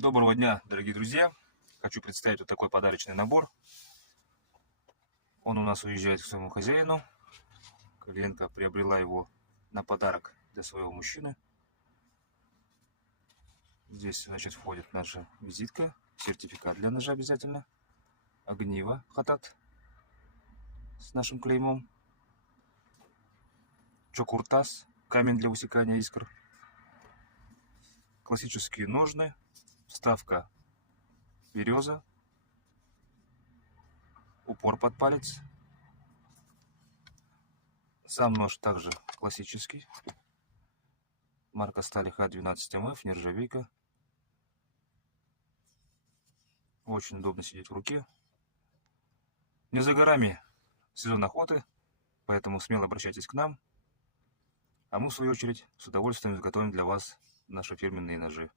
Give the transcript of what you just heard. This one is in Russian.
Доброго дня, дорогие друзья! Хочу представить вот такой подарочный набор. Он у нас уезжает к своему хозяину. Клиентка приобрела его на подарок для своего мужчины. Здесь, значит, входит наша визитка, сертификат для ножа обязательно, огниво хатат с нашим клеймом, чокуртас, камень для высекания искр, классические ножны, вставка береза, упор под палец. Сам нож также классический. Марка стали Х12МФ, нержавейка. Очень удобно сидеть в руке. Не за горами сезон охоты, поэтому смело обращайтесь к нам. А мы, в свою очередь, с удовольствием изготовим для вас наши фирменные ножи.